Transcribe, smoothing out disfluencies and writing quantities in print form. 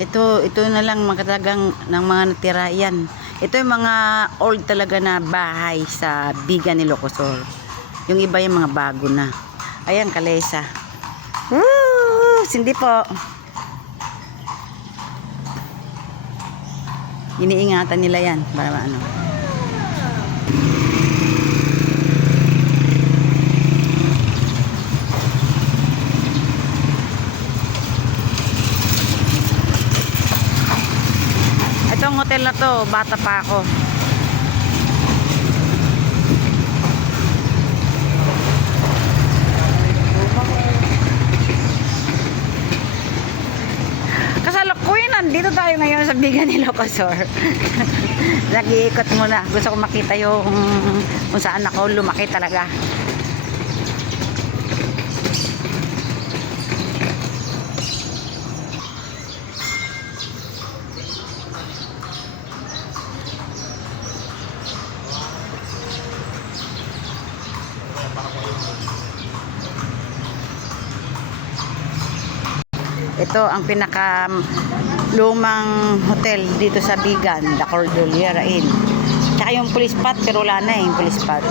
Ito na lang mga katagang ng mga natira yan. Ito yung mga old talaga na bahay sa Bigan ni Ilocosur. Yung iba yung mga bago na. Ayan, kalesa. Woo! Hindi po. Iniingatan nila yan para ano. Itong hotel na to, bata pa ako. Kasalukuyan, nandito tayo ngayon sa Bigan ni Ilocosur. Nag-iikot muna. Gusto ko makita yung kung saan ako lumaki talaga. Ito ang pinaka lumang hotel dito sa Bigan, The Cordillera Inn. Tsaka yung police spot, pero wala na yung police spot.